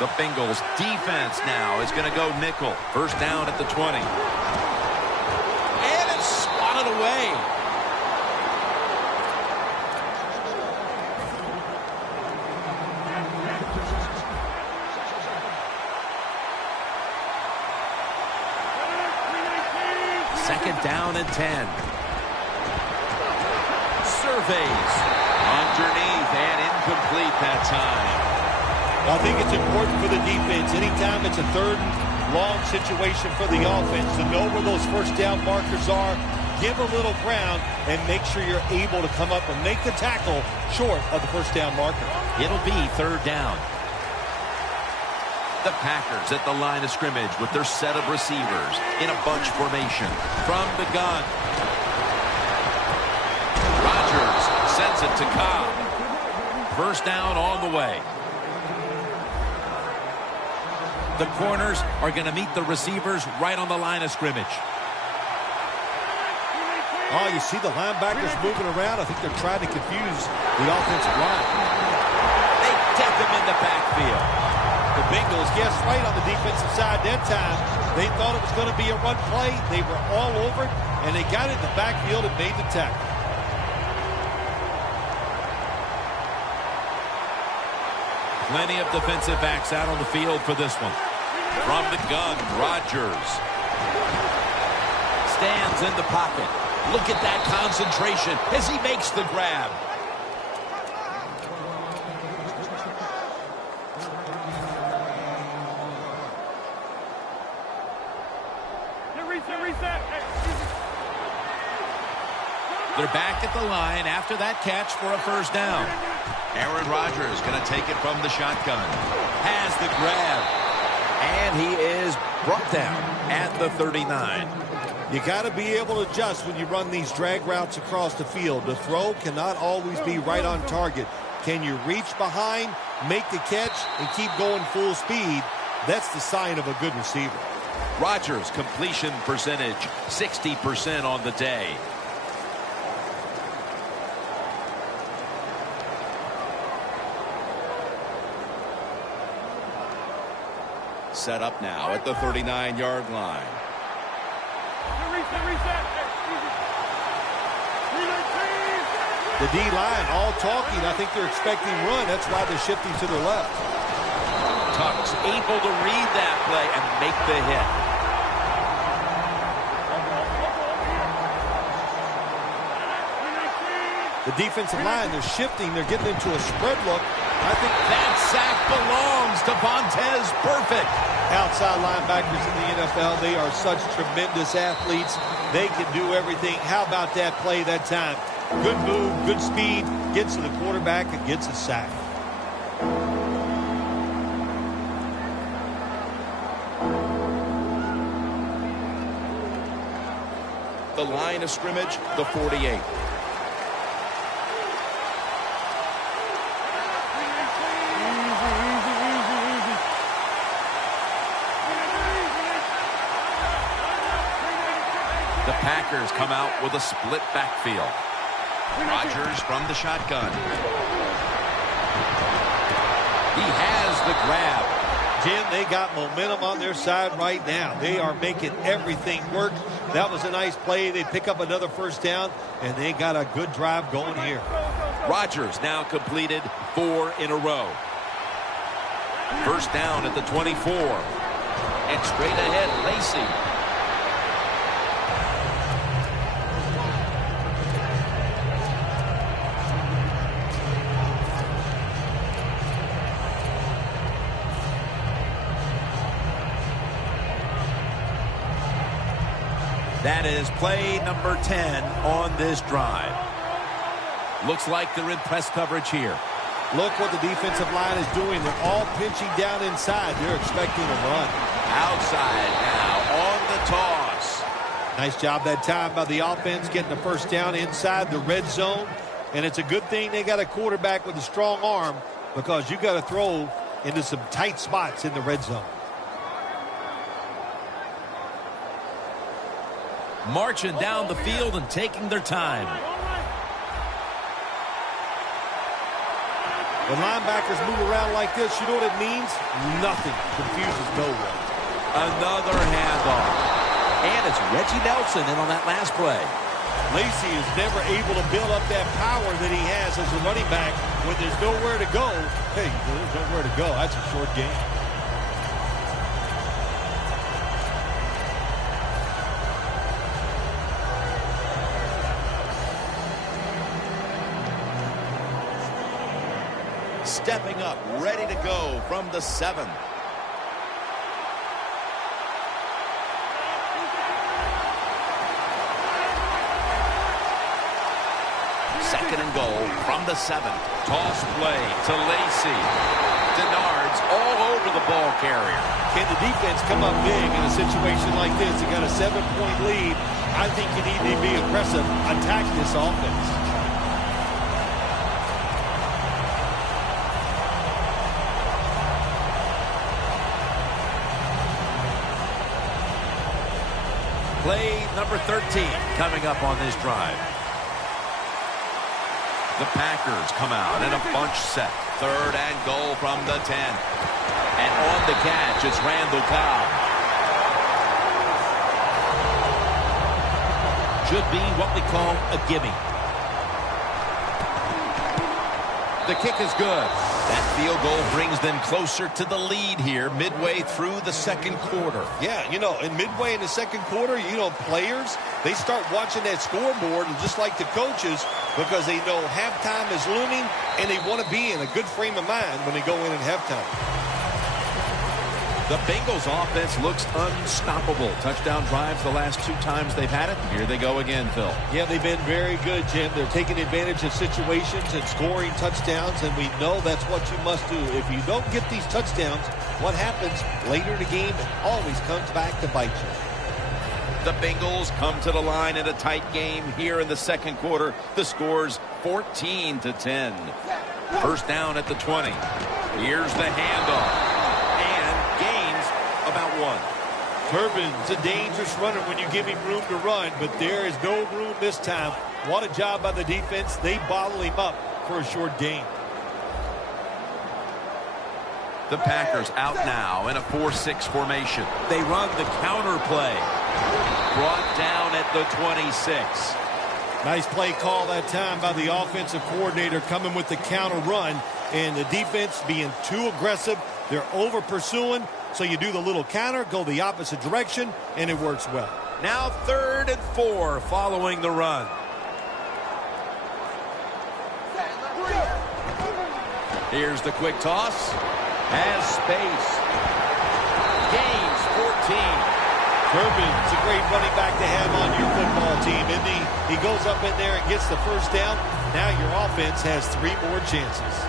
The Bengals defense now is going to go nickel. First down at the 20. And it's swatted away. Second down and 10. Surveys. Underneath and incomplete that time. I think it's important for the defense. Anytime it's a third and long situation for the offense, to know where those first down markers are, give a little ground, and make sure you're able to come up and make the tackle short of the first down marker. It'll be third down. The Packers at the line of scrimmage with their set of receivers in a bunch formation. From the gun, Rodgers sends it to Cobb. First down on the way. The corners are going to meet the receivers right on the line of scrimmage. Oh, you see the linebackers moving around. I think they're trying to confuse the offensive line. They get them in the backfield. The Bengals guessed right on the defensive side that time. They thought it was going to be a run play. They were all over it, and they got it in the backfield and made the tackle. Plenty of defensive backs out on the field for this one. From the gun, Rodgers stands in the pocket. Look at that concentration as he makes the grab. Reset. They're back at the line after that catch for a first down. Aaron Rodgers going to take it from the shotgun. Has the grab. And he is brought down at the 39. You got to be able to adjust when you run these drag routes across the field. The throw cannot always be right on target. Can you reach behind, make the catch, and keep going full speed? That's the sign of a good receiver. Rodgers' completion percentage, 60% on the day. Set up now at the 39-yard line. Reset. The D-line all talking. I think they're expecting run. That's why they're shifting to their left. Tuck's able to read that play and make the hit. The defensive line, they're shifting. They're getting into a spread look. I think that sack belongs to Vontez. Perfect. Outside linebackers in the NFL, they are such tremendous athletes. They can do everything. How about that play that time? Good move, good speed, gets to the quarterback and gets a sack. The line of scrimmage, the 48. The Packers come out with a split backfield. Rodgers from the shotgun. He has the grab. Jim, they got momentum on their side right now. They are making everything work. That was a nice play. They pick up another first down, and they got a good drive going here. Rodgers now completed 4 in a row. First down at the 24. And straight ahead, Lacey. That is play number 10 on this drive. Looks like they're in press coverage here. Look what the defensive line is doing. They're all pinching down inside. They're expecting a run. Outside now on the toss. Nice job that time by the offense getting the first down inside the red zone. And it's a good thing they got a quarterback with a strong arm, because you got to throw into some tight spots in the red zone. Marching down the field and taking their time. When linebackers move around like this, you know what it means? Nothing. Confuses no one. Another handoff. And it's Reggie Nelson in on that last play. Lacy is never able to build up that power that he has as a running back when there's nowhere to go. Hey, there's nowhere to go. That's a short game. Stepping up, ready to go from the 7. Second and goal from the 7. Toss play to Lacy. Denard's all over the ball carrier. Can the defense come up big in a situation like this? You got a 7-point lead. I think you need to be aggressive, attack this offense. Play number 13 coming up on this drive. The Packers come out in a bunch set. Third and goal from the 10. And on the catch, it's Randall Cobb. Should be what we call a gimme. The kick is good. That field goal brings them closer to the lead here midway through the second quarter. Yeah, you know, and midway in the second quarter, you know, players, they start watching that scoreboard, and just like the coaches, because they know halftime is looming, and they want to be in a good frame of mind when they go in at halftime. The Bengals offense looks unstoppable. Touchdown drives the last 2 times they've had it. Here they go again, Phil. Yeah, they've been very good, Jim. They're taking advantage of situations and scoring touchdowns, and we know that's what you must do. If you don't get these touchdowns, what happens later in the game, it always comes back to bite you. The Bengals come to the line in a tight game here in the second quarter. The score's 14-10. First down at the 20. Here's the handoff. About 1. Turbin's a dangerous runner when you give him room to run, but there is no room this time. What a job by the defense. They bottle him up for a short gain. The Packers out now in a 4-6 formation. They run the counter play. Brought down at the 26. Nice play call that time by the offensive coordinator coming with the counter run, and the defense being too aggressive. They're over pursuing. So you do the little counter, go the opposite direction, and it works well. Now 3rd and 4 following the run. Here's the quick toss. Has space. Gains 14. Turbin's a great running back to have on your football team, isn't he? He goes up in there and gets the first down. Now your offense has 3 more chances.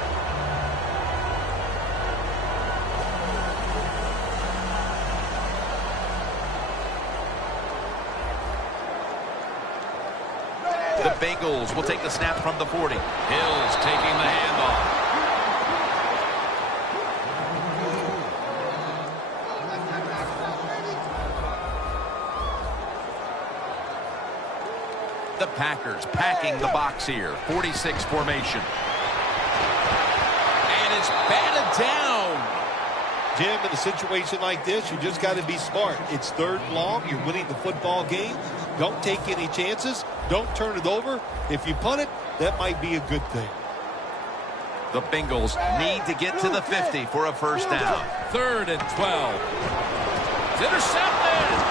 The Bengals will take the snap from the 40. Hill's taking the handoff. The Packers packing the box here. 46 formation. And it's batted down. Jim, in a situation like this, you just got to be smart. It's 3rd and long. You're winning the football game. Don't take any chances. Don't turn it over. If you punt it, that might be a good thing. The Bengals need to get to the 50 for a first down. 3rd and 12. It's intercepted.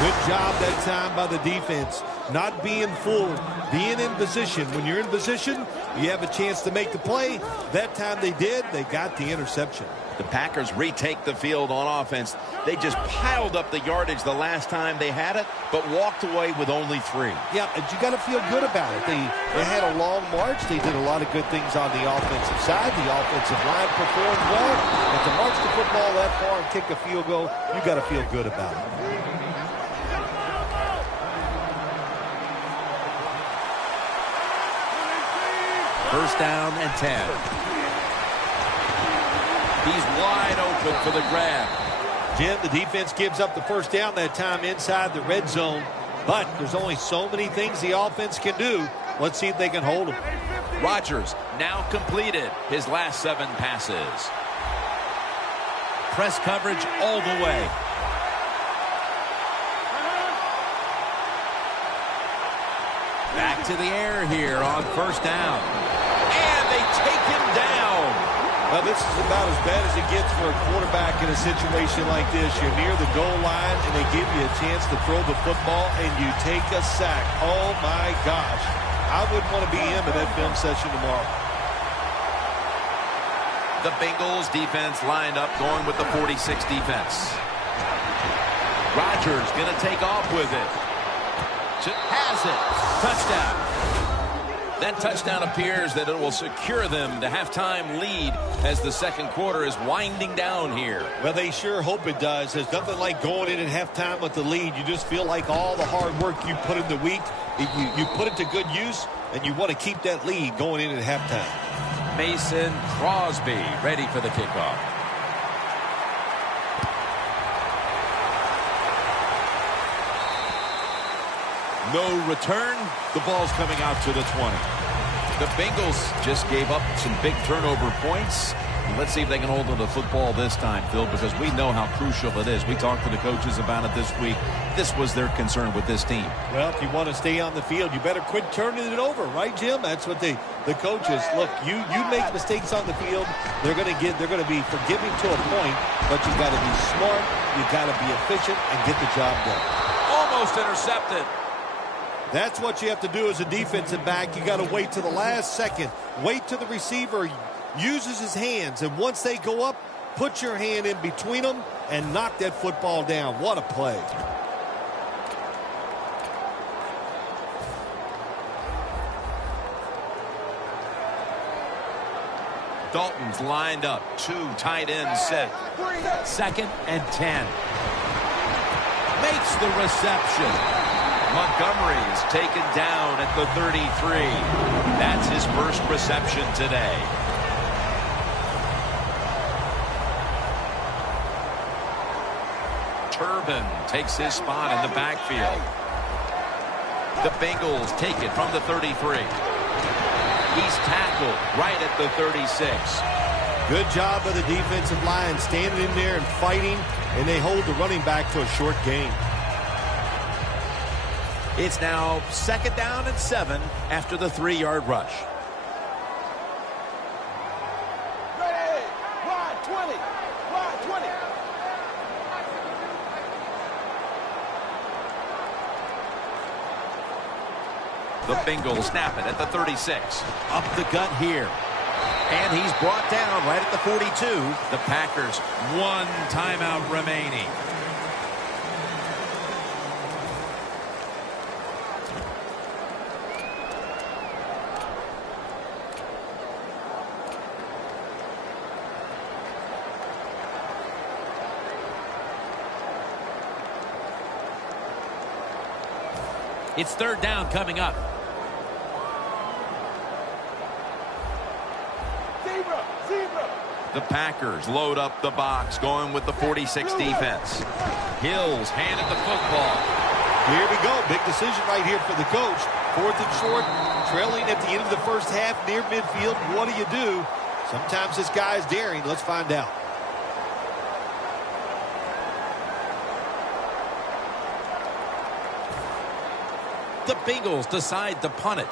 Good job that time by the defense. Not being fooled, being in position. When you're in position, you have a chance to make the play. That time they did. They got the interception. The Packers retake the field on offense. They just piled up the yardage the last time they had it, but walked away with only 3. Yeah, but you got to feel good about it. They had a long march. They did a lot of good things on the offensive side. The offensive line performed well. And to march the football that far and kick a field goal, you got to feel good about it. First down and 10. He's wide open for the grab. Jim, the defense gives up the first down that time inside the red zone. But there's only so many things the offense can do. Let's see if they can hold them. Rodgers now completed his last 7 passes. Press coverage all the way. Back to the air here on first down. And they take him down. Well, this is about as bad as it gets for a quarterback in a situation like this. You're near the goal line, and they give you a chance to throw the football, and you take a sack. Oh, my gosh. I wouldn't want to be him in that film session tomorrow. The Bengals defense lined up going with the 46 defense. Rodgers going to take off with it. Has it. Touchdown. That touchdown appears that it will secure them to halftime lead as the second quarter is winding down here. Well, they sure hope it does. There's nothing like going in at halftime with the lead. You just feel like all the hard work you put in the week, you put it to good use, and you want to keep that lead going in at halftime. Mason Crosby ready for the kickoff. No return. The ball's coming out to the 20. The Bengals just gave up some big turnover points. Let's see if they can hold on to the football this time, Phil, because we know how crucial it is. We talked to the coaches about it this week. This was their concern with this team. Well, if you want to stay on the field, you better quit turning it over, right, Jim? That's what the coaches look. You make mistakes on the field, they're going to be forgiving to a point, but you got to be smart, you got to be efficient, and get the job done. Almost intercepted. That's what you have to do as a defensive back. You got to wait to the last second. Wait till the receiver uses his hands, and once they go up, put your hand in between them and knock that football down. What a play. Dalton's lined up. 2 tight ends set. 2nd and 10. Makes the reception. Montgomery's taken down at the 33. That's his first reception today. Turbin takes his spot in the backfield. The Bengals take it from the 33. He's tackled right at the 36. Good job by the defensive line standing in there and fighting, and they hold the running back to a short gain. It's now 2nd down and 7 after the 3-yard rush. Ready, wide 20, wide 20. The Bengals snap it at the 36. Up the gut here. And he's brought down right at the 42. The Packers, 1 timeout remaining. It's 3rd down coming up. Zebra. The Packers load up the box, going with the 46 defense. Hill's handed the football. Here we go. Big decision right here for the coach. 4th and short, trailing at the end of the first half near midfield. What do? Sometimes this guy's daring. Let's find out. The Bengals decide to punt it.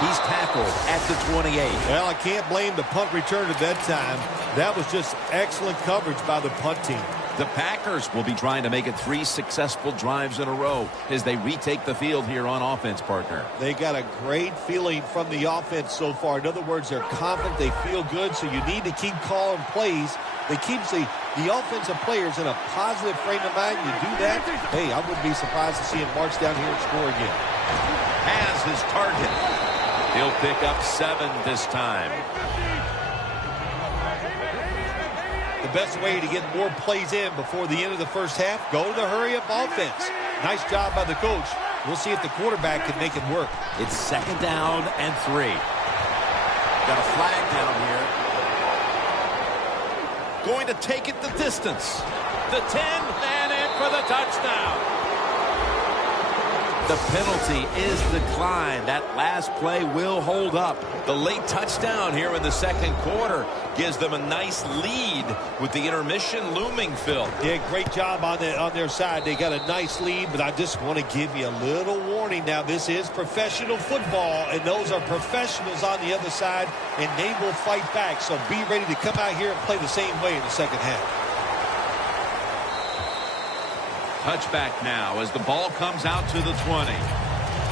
He's tackled at the 28. Well, I can't blame the punt return at that time. That was just excellent coverage by the punt team. The Packers will be trying to make it 3 successful drives in a row as they retake the field here on offense, partner. They got a great feeling from the offense so far. In other words, they're confident, they feel good, so you need to keep calling plays. They keep the offensive players in a positive frame of mind. You do that, hey, I wouldn't be surprised to see him march down here and score again. Has his target. He'll pick up 7 this time. The best way to get more plays in before the end of the first half, go to the hurry-up offense. Nice job by the coach We'll see if the quarterback can make it work. It's 2nd down and 3. Got a flag down here. Going to take it the distance. The 10 and in for the touchdown. The penalty is declined. That last play will hold up. The late touchdown here in the 2nd quarter gives them a nice lead with the intermission looming, Phil. Yeah, great job on their side. They got a nice lead, but I just want to give you a little warning now. This is professional football, and those are professionals on the other side, and they will fight back. So be ready to come out here and play the same way in the 2nd half. Touchback now as the ball comes out to the 20.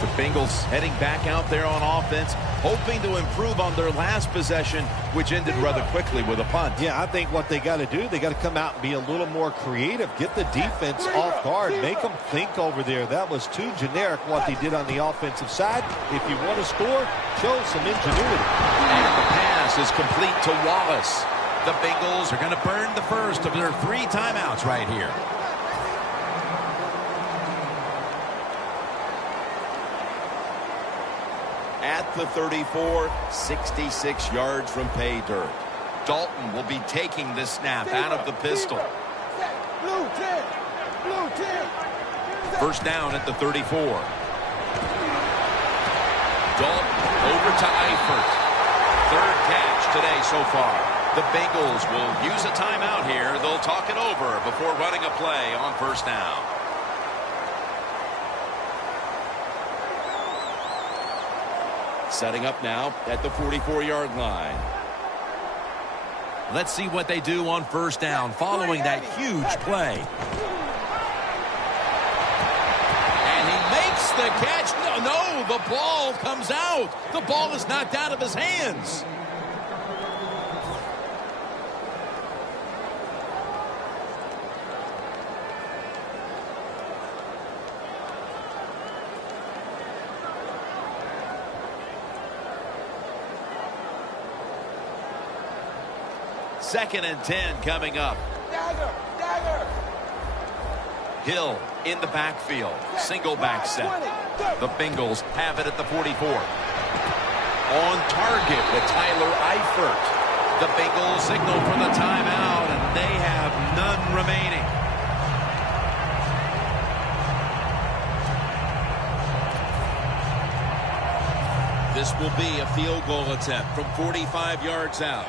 The Bengals heading back out there on offense, hoping to improve on their last possession, which ended rather quickly with a punt. Yeah, I think what they got to do, they got to come out and be a little more creative. Get the defense off guard. Make them think over there. That was too generic what they did on the offensive side. If you want to score, show some ingenuity. And the pass is complete to Wallace. The Bengals are going to burn the first of their 3 timeouts right here. At the 34, 66 yards from pay dirt. Dalton will be taking this snap out of the pistol. Blue 10. Blue 10. First down at the 34. Dalton over to Eifert. 3rd catch today so far. The Bengals will use a timeout here. They'll talk it over before running a play on first down. Setting up now at the 44-yard line. Let's see what they do on first down following that huge play. And he makes the catch. No, the ball comes out. The ball is knocked out of his hands. Second and 10 coming up. Dagger. Dagger. Hill in the backfield. Single back set. The Bengals have it at the 44. On target with Tyler Eifert. The Bengals signal for the timeout, and they have none remaining. This will be a field goal attempt from 45 yards out.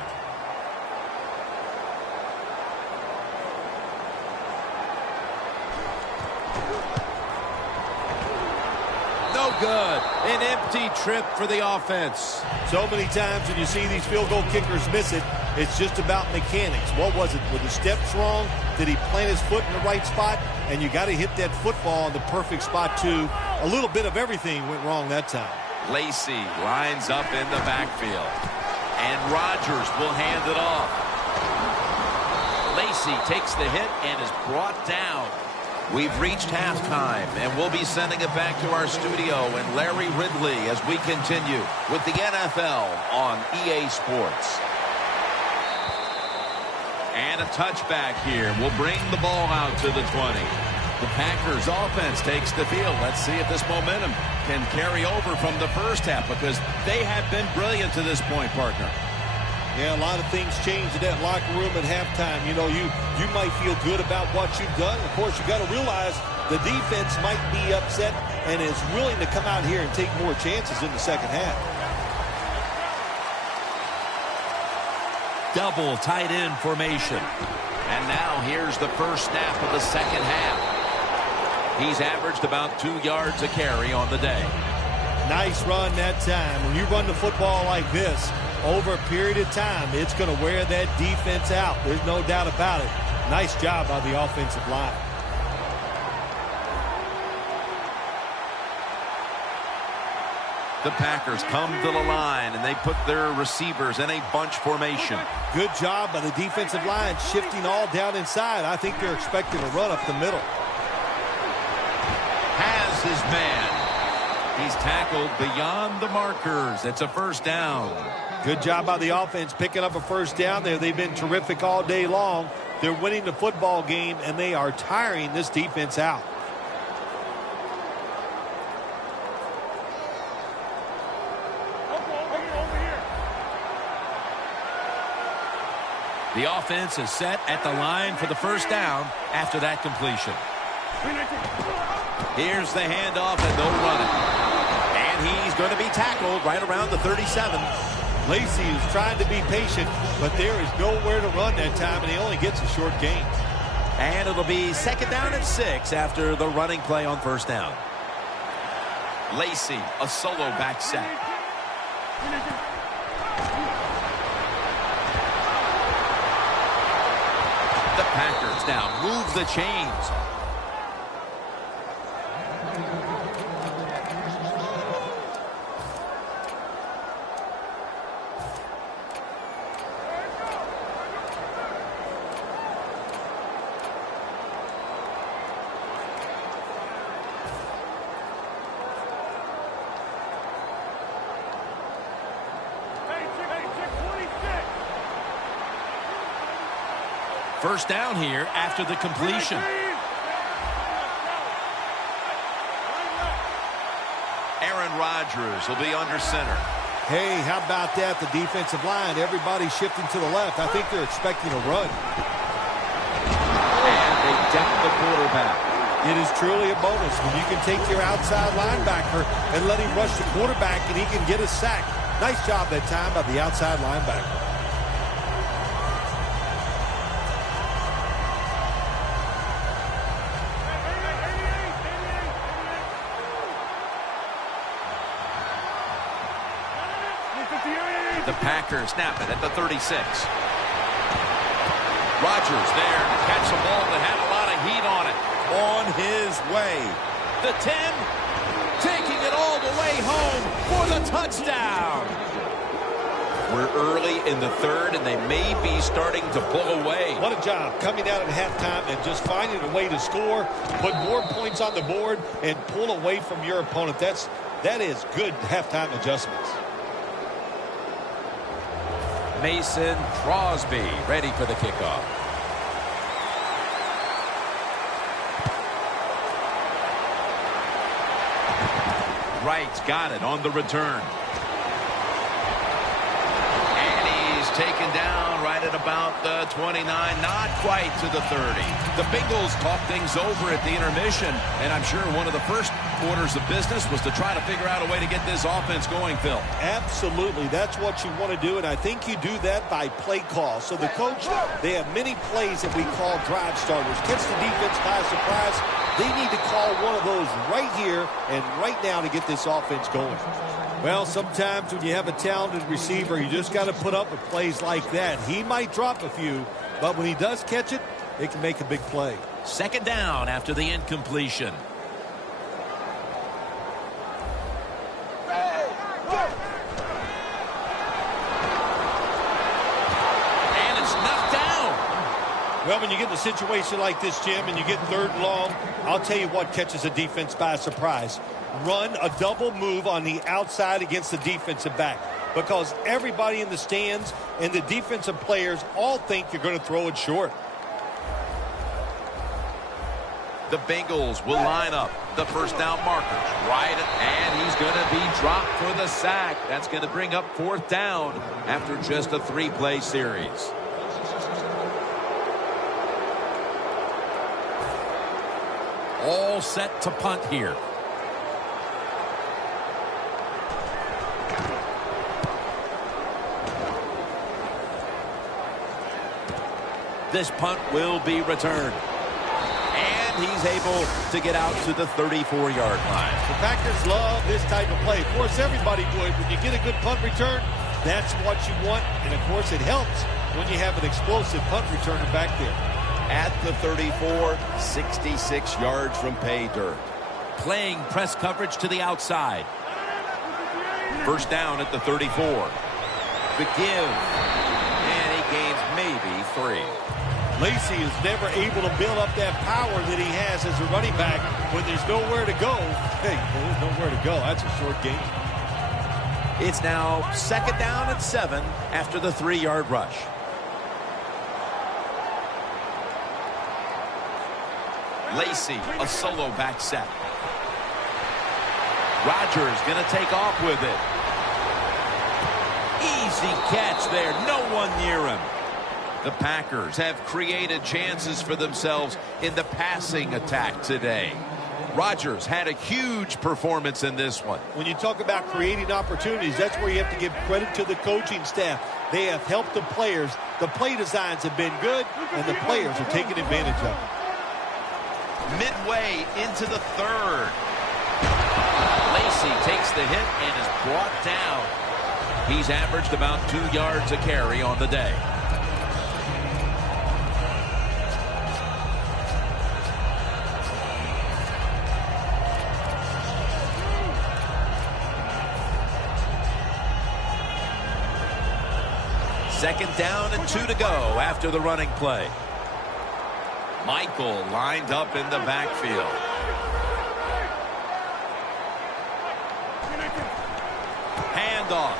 Good. An empty trip for the offense. So many times when you see these field goal kickers miss it, it's just about mechanics. What was it? Were the steps wrong? Did he plant his foot in the right spot? And you got to hit that football in the perfect spot, too. A little bit of everything went wrong that time. Lacey lines up in the backfield. And Rodgers will hand it off. Lacey takes the hit and is brought down. We've reached halftime, and we'll be sending it back to our studio and Larry Ridley as we continue with the NFL on EA Sports. And a touchback here will bring the ball out to the 20. The Packers offense takes the field. Let's see if this momentum can carry over from the first half, because they have been brilliant to this point, partner. Yeah, a lot of things changed in that locker room at halftime. You know, you might feel good about what you've done. Of course, you got to realize the defense might be upset and is willing to come out here and take more chances in the second half. Double tight end formation. And now here's the first snap of the second half. He's averaged about 2 yards a carry on the day. Nice run that time. When you run the football like this, over a period of time, it's going to wear that defense out. There's no doubt about it. Nice job by the offensive line. The Packers come to the line, and they put their receivers in a bunch formation. Good job by the defensive line, shifting all down inside. I think they're expecting a run up the middle. Has his man. He's tackled beyond the markers. It's a first down. Good job by the offense picking up a first down there. They've been terrific all day long. They're winning the football game, and they are tiring this defense out. The offense is set at the line for the first down after that completion. Here's the handoff, and they'll run it. And he's going to be tackled right around the 37. Lacy is trying to be patient, but there is nowhere to run that time, and he only gets a short gain. And it'll be second down and 6 after the running play on first down. Lacy, a solo back set. The Packers now move the chains. First down here after the completion. Aaron Rodgers will be under center. Hey, how about that? The defensive line, everybody shifting to the left. I think they're expecting a run. And they down the quarterback. It is truly a bonus when you can take your outside linebacker and let him rush the quarterback and he can get a sack. Nice job that time by the outside linebacker. The Packers snap it at the 36. Rodgers there to catch a ball that had a lot of heat on it. On his way. The 10, taking it all the way home for the touchdown. We're early in the third, and they may be starting to pull away. What a job coming out at halftime and just finding a way to score, put more points on the board, and pull away from your opponent. That is good halftime adjustments. Mason Crosby ready for the kickoff. Wright's got it on the return. And he's taken down right at about the 29, not quite to the 30. The Bengals talk things over at the intermission, and I'm sure one of the first orders of business was to try to figure out a way to get this offense going, Phil. Absolutely. That's what you want to do, and I think you do that by play call. So the coach, they have many plays that we call drive starters. Gets the defense by surprise. They need to call one of those right here and right now to get this offense going. Well, sometimes when you have a talented receiver, you just got to put up with plays like that. He might drop a few, but when he does catch it, it can make a big play. Second down after the incompletion. Well, when you get in a situation like this, Jim, and you get third and long, I'll tell you what catches a defense by surprise. Run a double move on the outside against the defensive back, because everybody in the stands and the defensive players all think you're going to throw it short. The Bengals will line up the first down markers. Right, and he's going to be dropped for the sack. That's going to bring up fourth down after just a 3-play series. All set to punt here. This punt will be returned. And he's able to get out to the 34-yard line. The Packers love this type of play. Of course, everybody would. When you get a good punt return, that's what you want. And, of course, it helps when you have an explosive punt returner back there. At the 34, 66 yards from pay dirt. Playing press coverage to the outside. First down at the 34. The give. And he gains maybe 3. Lacy is never able to build up that power that he has as a running back when there's nowhere to go. Hey, there's nowhere to go. That's a short gain. It's now second down and 7 after the 3-yard rush. Lacy, a solo back set. Rodgers going to take off with it. Easy catch there. No one near him. The Packers have created chances for themselves in the passing attack today. Rodgers had a huge performance in this one. When you talk about creating opportunities, that's where you have to give credit to the coaching staff. They have helped the players. The play designs have been good, and the players are taking advantage of it. Midway into the third. Lacy takes the hit and is brought down. He's averaged about 2 yards a carry on the day. Second down and 2 to go after the running play. Michael lined up in the backfield. Handoff.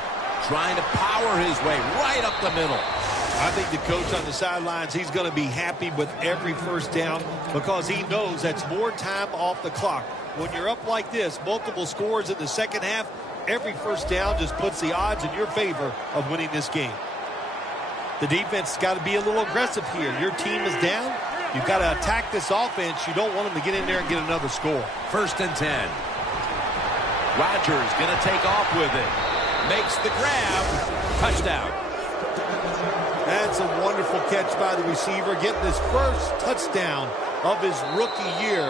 Trying to power his way right up the middle. I think the coach on the sidelines, he's going to be happy with every first down because he knows that's more time off the clock. When you're up like this, multiple scores in the second half, every first down just puts the odds in your favor of winning this game. The defense has got to be a little aggressive here. Your team is down. You've got to attack this offense. You don't want them to get in there and get another score. 1st and 10. Rodgers going to take off with it. Makes the grab. Touchdown. That's a wonderful catch by the receiver, getting his first touchdown of his rookie year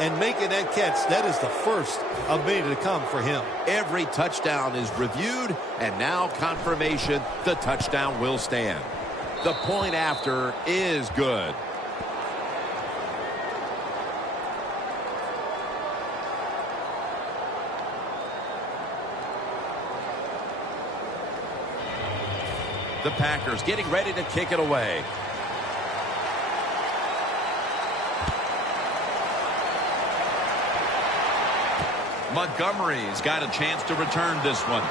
and making that catch. That is the first of many to come for him. Every touchdown is reviewed, and now confirmation the touchdown will stand. The point after is good. The Packers getting ready to kick it away. Montgomery's got a chance to return this one.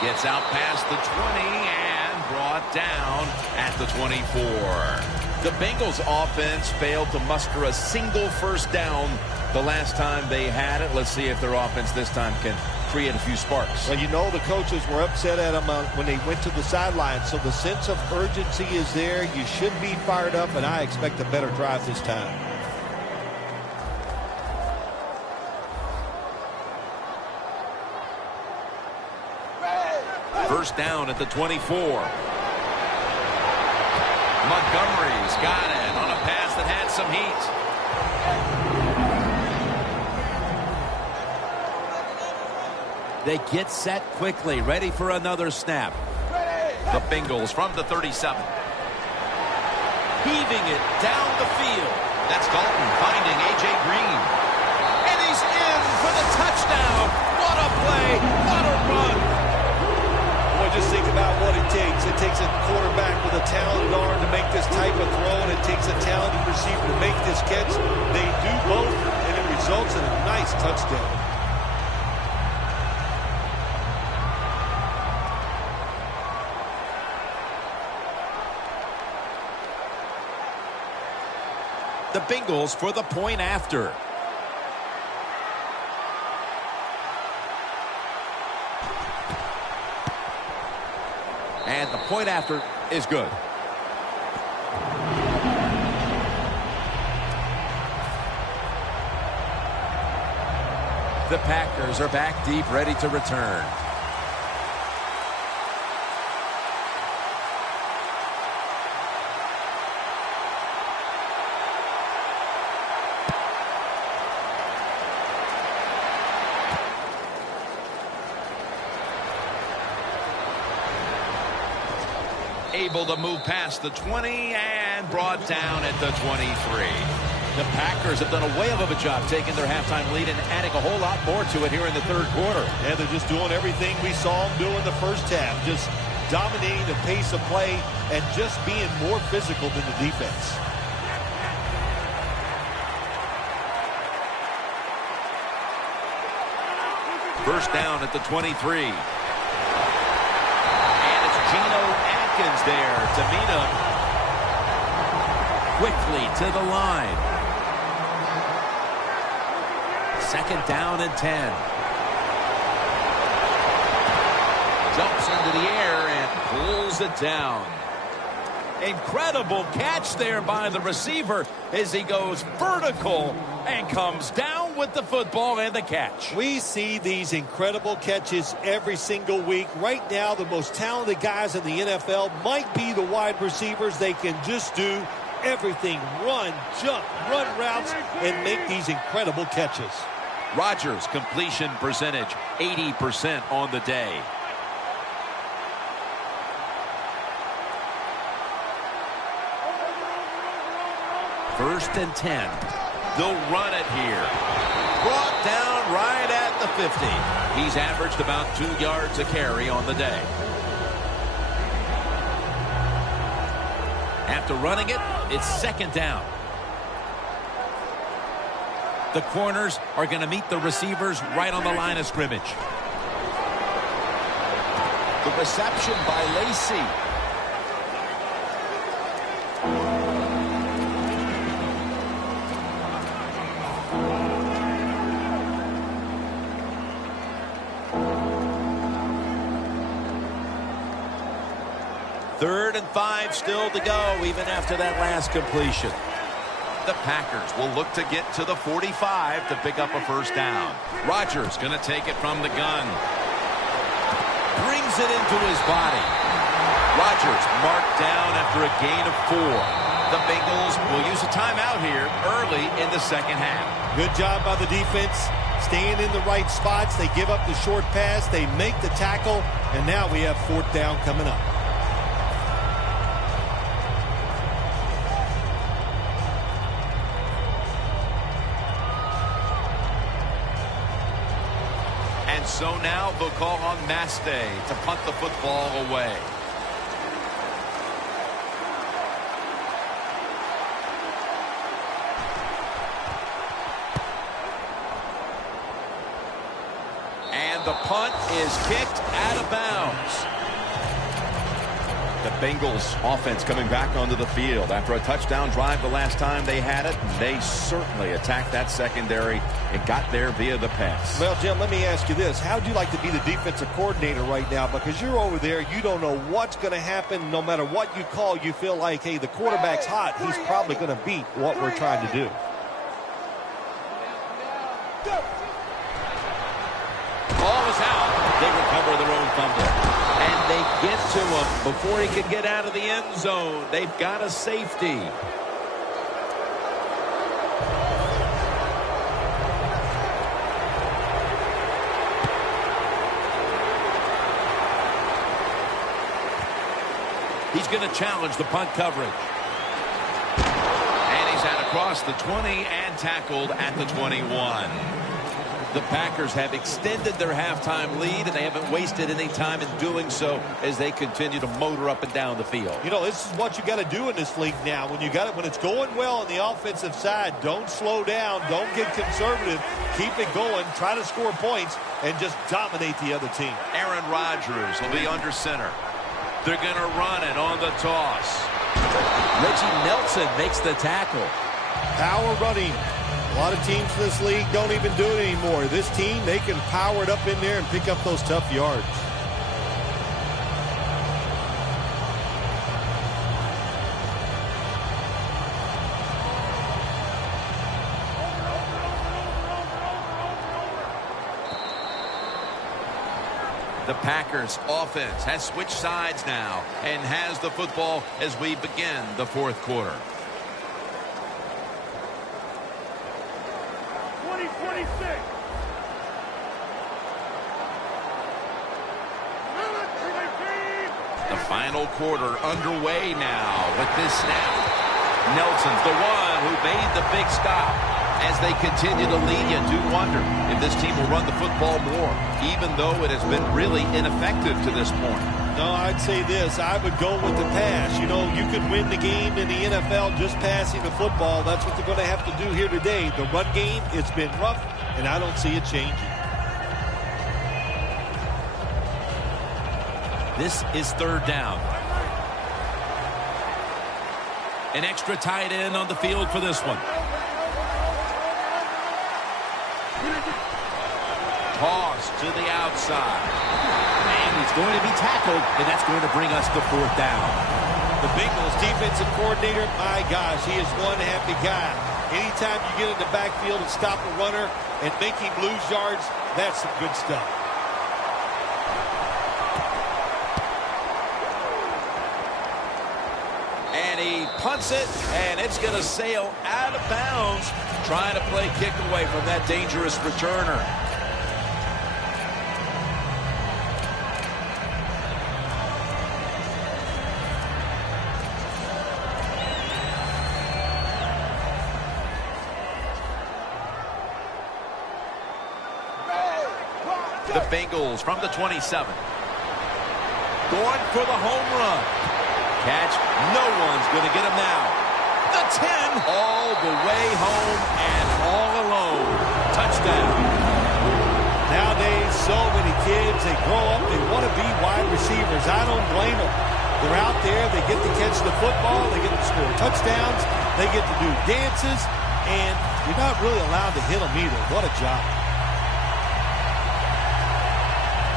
Gets out past the 20 and brought down at the 24. The Bengals offense failed to muster a single first down the last time they had it. Let's see if their offense this time can create a few sparks. Well, you know the coaches were upset at them when they went to the sidelines, so the sense of urgency is there. You should be fired up, and I expect a better drive this time. First down at the 24. Montgomery's got it on a pass that had some heat. They get set quickly, ready for another snap. The Bengals from the 37. Heaving it down the field. That's Dalton finding A.J. Green. And he's in for the touchdown. What a play. What a run. Boy, just think about what it takes. It takes a quarterback with a talented arm to make this type of throw, and it takes a talented receiver to make this catch. They do both, and it results in a nice touchdown. The Bengals for the point after. And the point after is good. The Packers are back deep, ready to return. Able to move past the 20 and brought down at the 23. The Packers have done a way of a job taking their halftime lead and adding a whole lot more to it here in the third quarter. Yeah, they're just doing everything we saw them do in the first half. Just dominating the pace of play and just being more physical than the defense. First down at the 23. And it's Geno Atkins there to meet him. Quickly to the line. Second down and 10. Jumps into the air and pulls it down. Incredible catch there by the receiver as he goes vertical and comes down with the football and the catch. We see these incredible catches every single week. Right now, the most talented guys in the NFL might be the wide receivers. They can just do everything: run, jump, run routes, and make these incredible catches. Rodgers' completion percentage, 80% on the day. First and 10. They'll run it here. Brought down right at the 50. He's averaged about 2 yards a carry on the day. After running it, it's second down. The corners are going to meet the receivers right on the line of scrimmage. The reception by Lacy. Third and 5 still to go, even after that last completion. The Packers will look to get to the 45 to pick up a first down. Rodgers going to take it from the gun. Brings it into his body. Rodgers marked down after a gain of 4. The Bengals will use a timeout here early in the second half. Good job by the defense, staying in the right spots. They give up the short pass, they make the tackle, and now we have fourth down coming up. So now they'll call on Maste to punt the football away. And the punt is kicked out of bounds. The Bengals offense coming back onto the field after a touchdown drive the last time they had it. They certainly attacked that secondary and got there via the pass. Well, Jim, let me ask you this. How would you like to be the defensive coordinator right now? Because you're over there, you don't know what's going to happen. No matter what you call, you feel like, hey, the quarterback's hot. He's probably going to beat what we're trying to do. Ball is out. They recover their own fumble. And they get to him before he can get out of the end zone. They've got a safety. He's going to challenge the punt coverage. And he's out across the 20 and tackled at the 21. The Packers have extended their halftime lead, and they haven't wasted any time in doing so as they continue to motor up and down the field. You know, this is what you got to do in this league now. When it's going well on the offensive side, don't slow down, don't get conservative, keep it going, try to score points, and just dominate the other team. Aaron Rodgers will be under center. They're going to run it on the toss. Reggie Nelson makes the tackle. Power running. A lot of teams in this league don't even do it anymore. This team, they can power it up in there and pick up those tough yards. The Packers offense has switched sides now and has the football as we begin the fourth quarter. 20-26. The final quarter underway now with this snap. Nelson's the one who made the big stop. As they continue to lead, you do wonder if this team will run the football more, even though it has been really ineffective to this point. No, I'd say this. I would go with the pass. You know, you could win the game in the NFL just passing the football. That's what they're going to have to do here today. The run game, it's been rough, and I don't see it changing. This is third down. An extra tight end on the field for this one. Toss to the outside. And he's going to be tackled, and that's going to bring us to fourth down. The Bengals defensive coordinator, my gosh, he is one happy guy. Anytime you get in the backfield and stop a runner and make him lose yards, that's some good stuff. And he punts it, and it's going to sail out of bounds, trying to play kick away from that dangerous returner. The Bengals from the 27. Going for the home run. Catch. No one's going to get him now. The 10. All the way home and all alone. Touchdown. Nowadays, so many kids, they grow up, they want to be wide receivers. I don't blame them. They're out there, they get to catch the football, they get to score touchdowns, they get to do dances, and you're not really allowed to hit them either. What a job.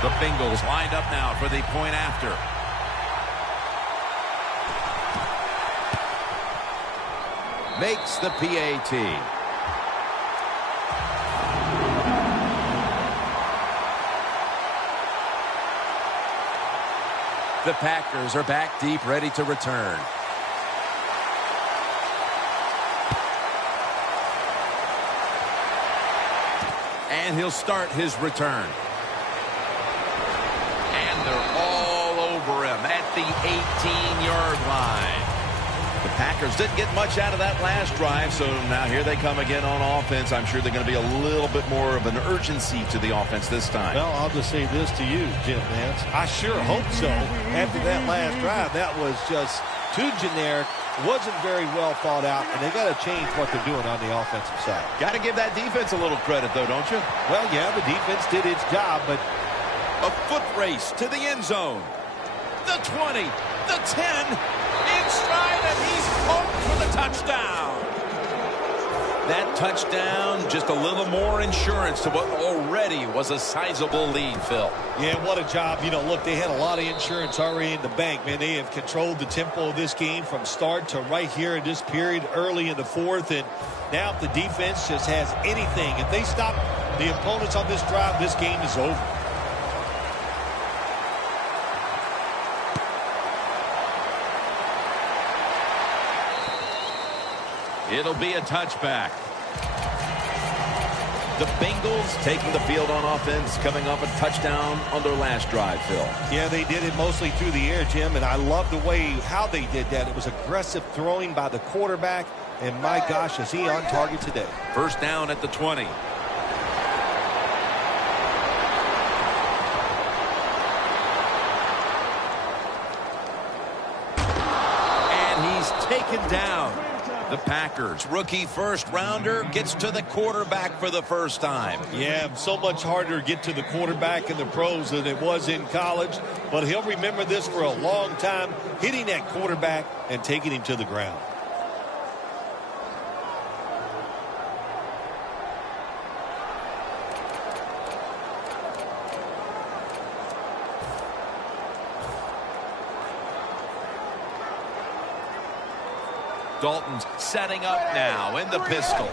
The Bengals lined up now for the point after. Makes the PAT. The Packers are back deep, ready to return. And he'll start his return. They're all over him at the 18-yard line. The Packers didn't get much out of that last drive, so now here they come again on offense. I'm sure they're going to be a little bit more of an urgency to the offense this time. Well, I'll just say this to you, Jim Nance. I sure hope so. After that last drive, that was just too generic, wasn't very well thought out, and they got to change what they're doing on the offensive side. Got to give that defense a little credit, though, don't you? Well, yeah, the defense did its job, but a foot race to the end zone. The 20, the 10, in stride, and he's home for the touchdown. That touchdown, just a little more insurance to what already was a sizable lead, Phil. Yeah, what a job. You know, look, they had a lot of insurance already in the bank, man. They have controlled the tempo of this game from start to right here in this period early in the fourth. And now if the defense just has anything, if they stop the opponents on this drive, this game is over. It'll be a touchback. The Bengals taking the field on offense, coming off a touchdown on their last drive, Phil. Yeah, they did it mostly through the air, Jim, and I love the way how they did that. It was aggressive throwing by the quarterback, and my gosh, is he on target today. First down at the 20. And he's taken down. The Packers, rookie first-rounder, gets to the quarterback for the first time. Yeah, so much harder to get to the quarterback in the pros than it was in college. But he'll remember this for a long time, hitting that quarterback and taking him to the ground. Dalton's setting up now in the pistol.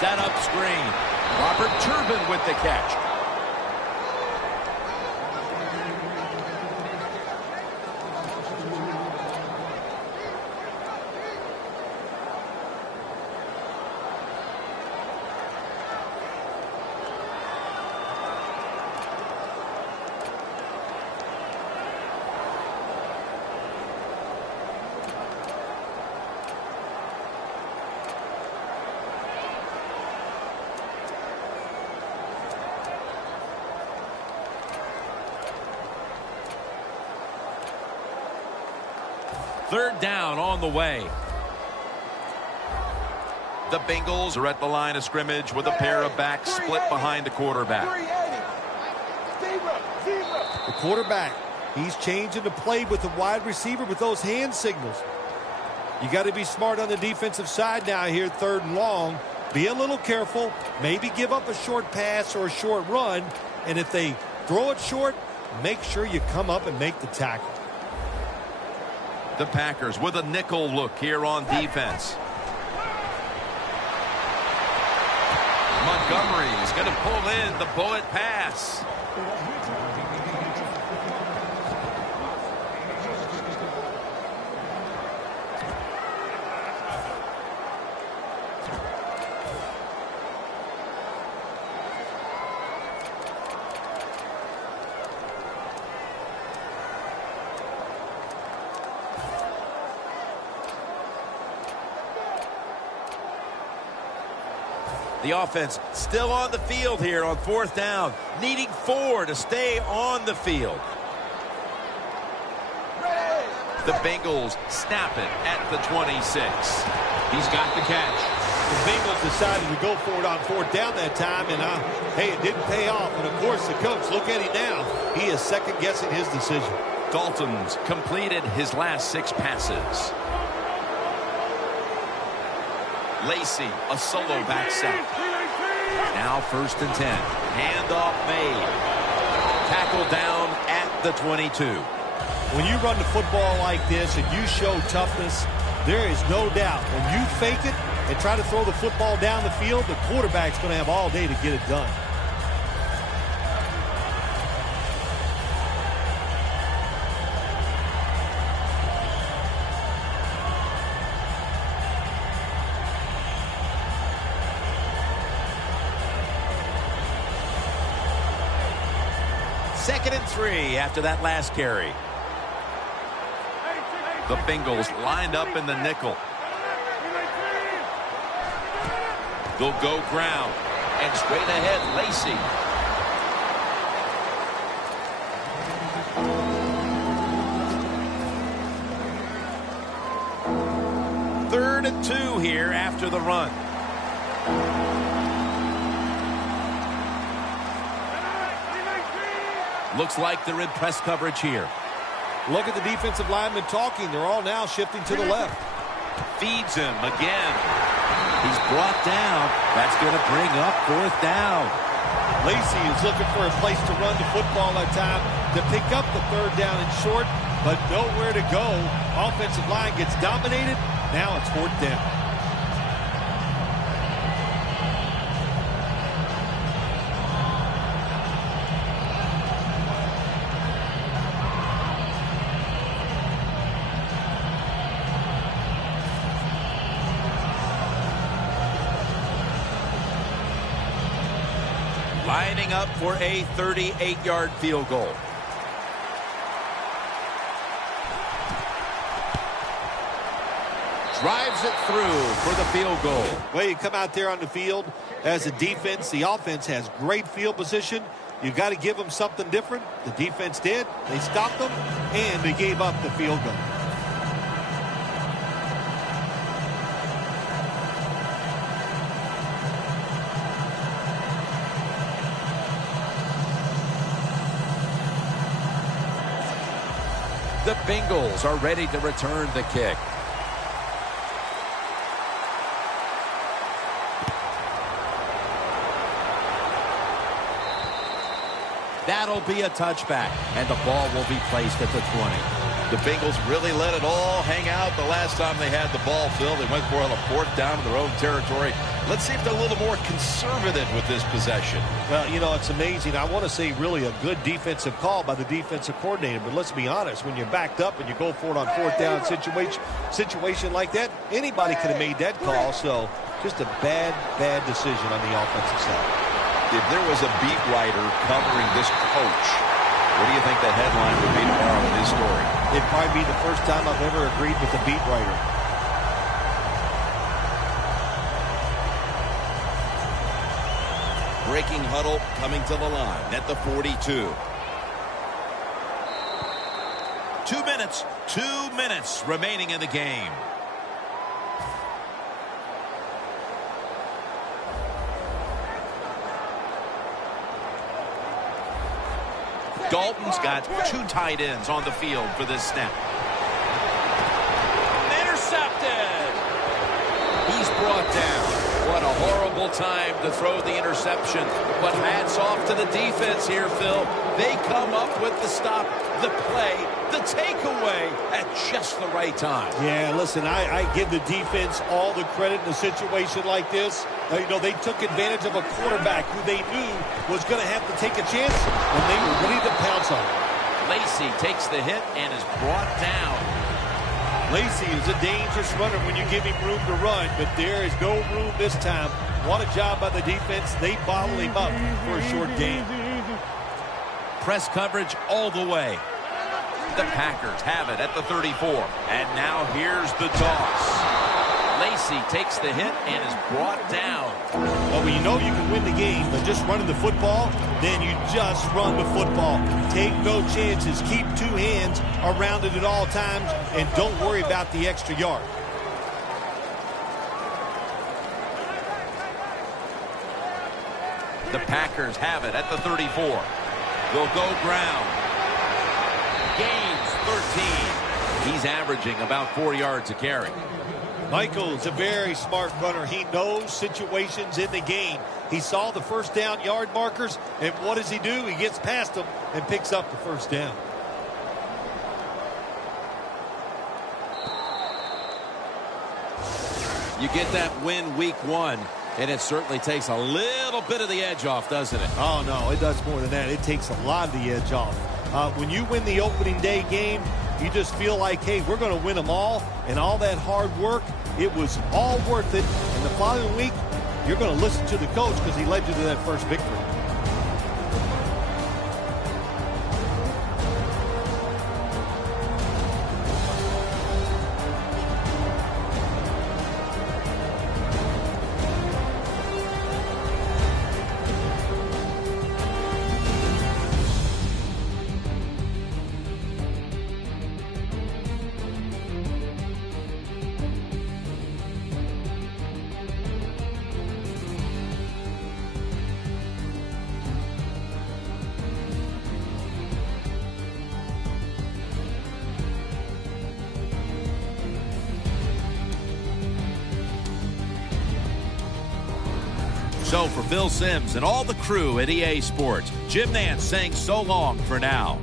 Set up screen. Robert Turbin with the catch. Third down on the way. The Bengals are at the line of scrimmage with a pair of backs split behind the quarterback. The quarterback, he's changing the play with the wide receiver with those hand signals. You got to be smart on the defensive side now here, third and long. Be a little careful. Maybe give up a short pass or a short run. And if they throw it short, make sure you come up and make the tackle. The Packers with a nickel look here on defense. Montgomery is going to pull in the bullet pass. The offense still on the field here on 4th down, needing 4 to stay on the field. The Bengals snap it at the 26. He's got the catch. The Bengals decided to go for it on 4th down that time, and hey, it didn't pay off. And of course, the coach, look at him now. He is second-guessing his decision. Dalton's completed his last 6 passes. Lacey, a solo back sack. Now 1st and 10. Handoff made. Tackle down at the 22. When you run the football like this and you show toughness, there is no doubt when you fake it and try to throw the football down the field, the quarterback's going to have all day to get it done. Second and 3 after that last carry. The Bengals lined up in the nickel. They'll go ground. And straight ahead, Lacey. Third and 2 here after the run. Looks like they're in press coverage here. Look at the defensive linemen talking. They're all now shifting to the left. Feeds him again. He's brought down. That's going to bring up 4th down. Lacey is looking for a place to run the football at time to pick up the 3rd down and short, but nowhere to go. Offensive line gets dominated. Now it's 4th down. Lining up for a 38-yard field goal. Drives it through for the field goal. Well, you come out there on the field as a defense. The offense has great field position. You've got to give them something different. The defense did. They stopped them, and they gave up the field goal. The Bengals are ready to return the kick. That'll be a touchback, and the ball will be placed at the 20. The Bengals really let it all hang out the last time they had the ball, Phil. They went for a 4th down to their own territory. Let's see if they're a little more conservative with this possession. Well, you know, it's amazing. I want to say really a good defensive call by the defensive coordinator, but let's be honest. When you're backed up and you go for it on 4th down situation like that, anybody could have made that call. So just a bad decision on the offensive side. If there was a beat writer covering this coach, what do you think the headline would be tomorrow in his story? It'd probably be the first time I've ever agreed with the beat writer. Breaking huddle coming to the line at the 42. 2 minutes remaining in the game. Dalton's got 2 tight ends on the field for this snap. Intercepted. He's brought down. What a horrible terrible time to throw the interception. But hats off to the defense here, Phil. They come up with the stop, the play, the takeaway at just the right time. Yeah, listen, I give the defense all the credit in a situation like this. You know, they took advantage of a quarterback who they knew was going to have to take a chance, and they were ready to pounce on him. Lacey takes the hit and is brought down. Lacey is a dangerous runner when you give him room to run, but there is no room this time. What a job by the defense. They bottle him up for a short gain. Press coverage all the way. The Packers have it at the 34. And now here's the toss. Lacey takes the hit and is brought down. Well, when you know you can win the game by just running the football, then you just run the football. Take no chances. Keep two hands around it at all times, and don't worry about the extra yard. The Packers have it at the 34. Will go ground. Gains 13. He's averaging about 4 yards a carry. Michael's a very smart runner. He knows situations in the game. He saw the first down yard markers, and what does he do? He gets past them and picks up the first down. You get that win week 1, and it certainly takes a little bit of the edge off, doesn't it? Oh, no, it does more than that. It takes a lot of the edge off. When you win the opening day game, you just feel like, hey, we're going to win them all, and all that hard work, it was all worth it. And the following week, you're going to listen to the coach because he led you to that first victory. So for Phil Simms and all the crew at EA Sports, Jim Nantz saying so long for now.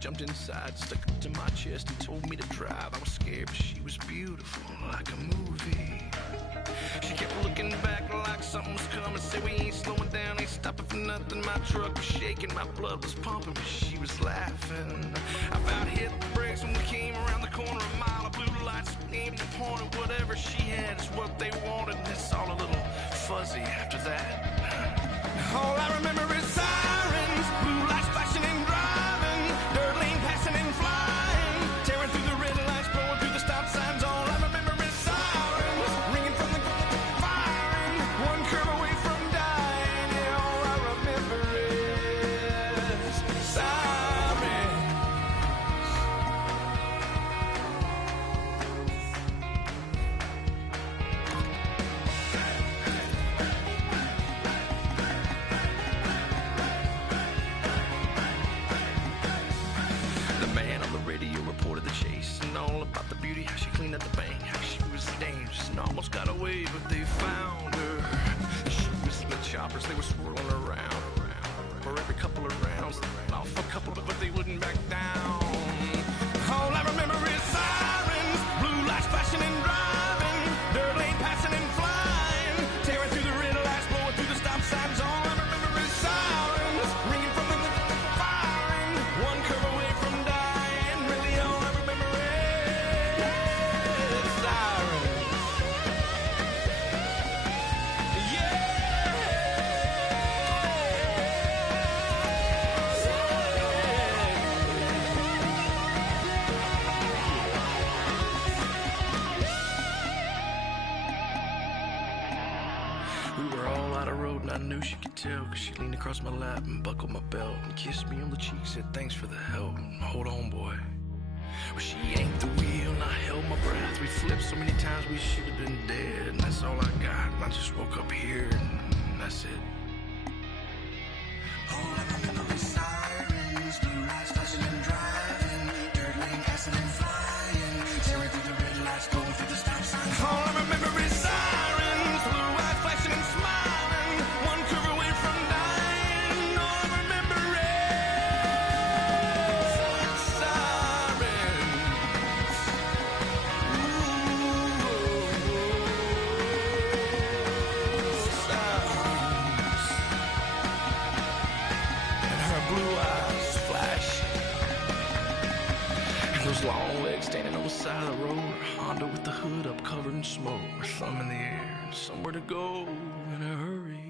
jumped inside, stuck it to my chest and told me to drive. I was scared, but she was beautiful, like a movie. She kept looking back like something was coming. Said we ain't slowing down, ain't stopping for nothing. My truck was shaking, my blood was pumping, but she was laughing. I about hit the brakes when we came around the corner. A mile of blue lights aimed and pointed. Whatever she had is what they wanted, and it's all a little fuzzy after that. All I remember is sirens, blue lights flashing and driving, dirt lane passing and flying, tearing through the red lights, blowing through the stop signs. All I remember is sirens, ringing from the firing, one curve away from dying. Yeah, all I remember is sirens. Radio reported the chase and all about the beauty, how she cleaned up the bank, how she was dangerous and almost got away, but they found her. She was in the choppers, they were swirling around. For every couple of rounds, off a couple, but they wouldn't back down. All I remember is sirens, blue lights flashing and driving, dirt lane passing and flying, tearing through the red lights, blowing through the stop signs. All I remember is sirens, ringing from the firing, one curve away from dying. I knew she could tell, cause she leaned across my lap and buckled my belt and kissed me on the cheek, said thanks for the help, and hold on boy. Well, she yanked the wheel and I held my breath. We flipped so many times we should have been dead, and that's all I got, and I just woke up here and that's it. All I remember is sirens, blue lights flashing and driving, dirt lane passing and flying, tearing through the red lights, going through the stop signs. All I remember is sirens, blue lights flashing and smiling, one curve away from dying. All I remember is sirens. Sirens. And her blue eyes flash, and those long legs standing on the side of the road. Honda with the hood up, covered in smoke, her thumb in the air, and somewhere to go in a hurry.